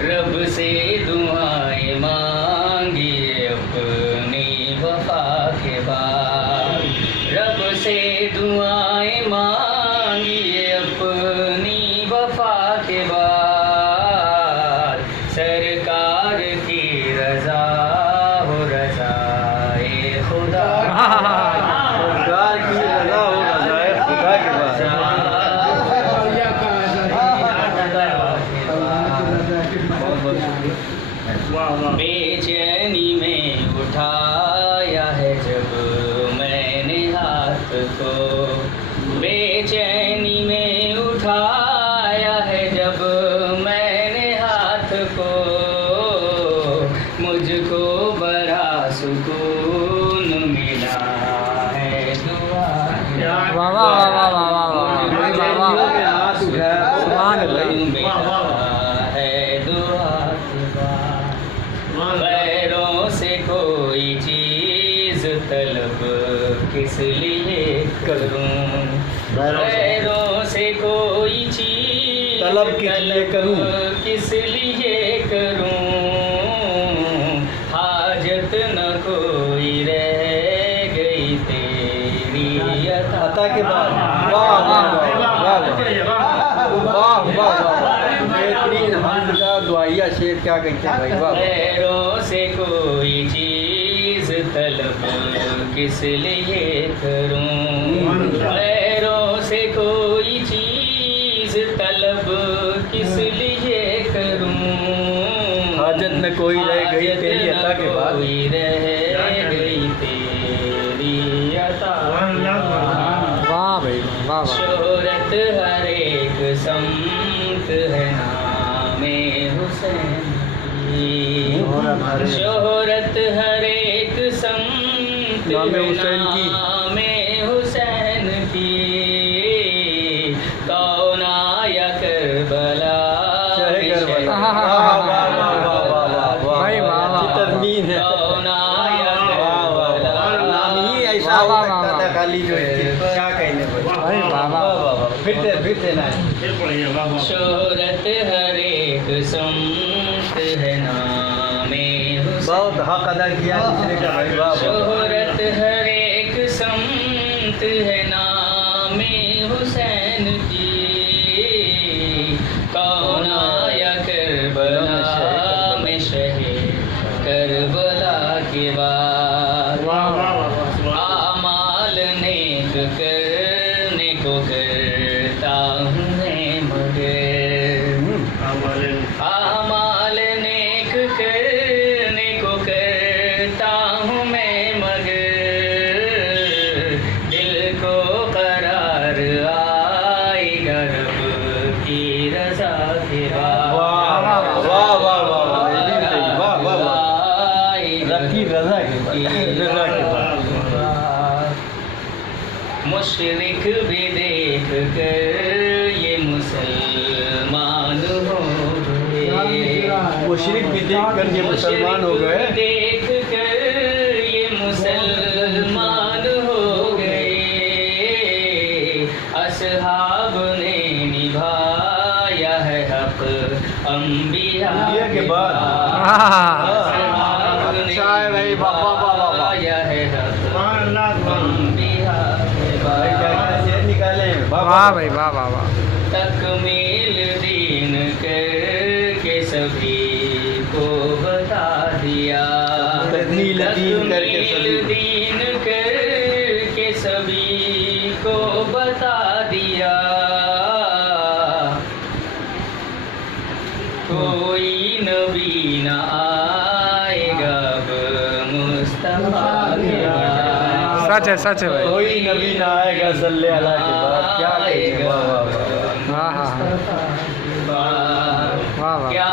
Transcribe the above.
रब से दुआएं मांगिए अपनी वफा के बाद, रब से दुआएं मांगिए अपनी वफा के बाद, सरकार की रजा हो रज़ाए खुदा, सरकार की रजा हो रज़ाए खुदा के बाद। बेचैनी में उठाया है जब मैंने हाथ को, बेचैनी में उठाया है जब मैंने हाथ को, मुझको बड़ा सुकून मिला है दुआ। वाह वाह वाह वाह वाह वाह वाह में हाथ उठाया सुभान अल्लाह। गैरों से कोई चीज़ तलब किस लिए करूं, गैरों से कोई चीज़ तलब किस लिए करूं, किस लिए करूं, हाजत न कोई रह गई तेरी अता के बाद। वाह वाह वाह वाह वाह बेहतरीन हमदा दुआया शेर क्या कहते हैं भाई वाह। गैरों से कोई चीज़ तलब किस लिए करूं, गैरों से कोई चीज़ तलब किस लिए करूं, हाजत न कोई रह गई तेरी अता के बाद। कोई रह गई तेरी अता। वाह भाई वाह वाह। शोहरत हर एक समत है नामे हुसैन की, शोहरत हर एक समत नामे हुसैन की, नामे हुसैन की, कौना या करबला चाहे करबला। वाह वाह वाह वाह वाह वाह भाई वाह वाह। तज़मीन है। कौना या वाह वाह वाह। नाम ही ऐसा हो सकता था खाली जो क्या कहने भाई। भाई वाह वाह। फिर से ना शोहरत हर एक समत है नामे हुसैन, बहुत हक अदा किया दूसरे का भाई वाह वाह। शोहरत हर एक समत है नामे हुसैन की, कौना या करबला में शहे करबला के बाद, आमाल नेक करने को करता हूँ मैं मगर, आमाल नेक करने को करता हूँ मैं मगर, दिल को करार आएगा रब की रजा के बाद, वाह वाह वाह वाह वाह वाह वाह वाह। रब की रजा के बाद, रजा के बाद। मुशरिक भी देख कर ये मुसलमान हो गए, मुशरिक भी देख कर ये मुसलमान हो गए, देख कर ये मुसलमान हो गए, असहाब ने निभाया है हक अंबिया के बाद। असहाब ने अच्छा है भाई, वाह वाह वाह वाह। निभाया है हक अंबिया के भाई क्या बाद, क्या शेर निकाले हैं वाह भाई वाह वाह वाह। तकमील दीन करके सभी को बता दिया, तकमील दीन करके सभी को। दीन करके सभी को बता दिया, कोई नबी न आएगा अब मुस्तफा के बाद, सच है भाई। कोई नबी ना आएगा सल्ले अला के बाद। क्या कहेंगे वाह वाह वाह। हाँ हाँ हाँ। वाह वाह। क्या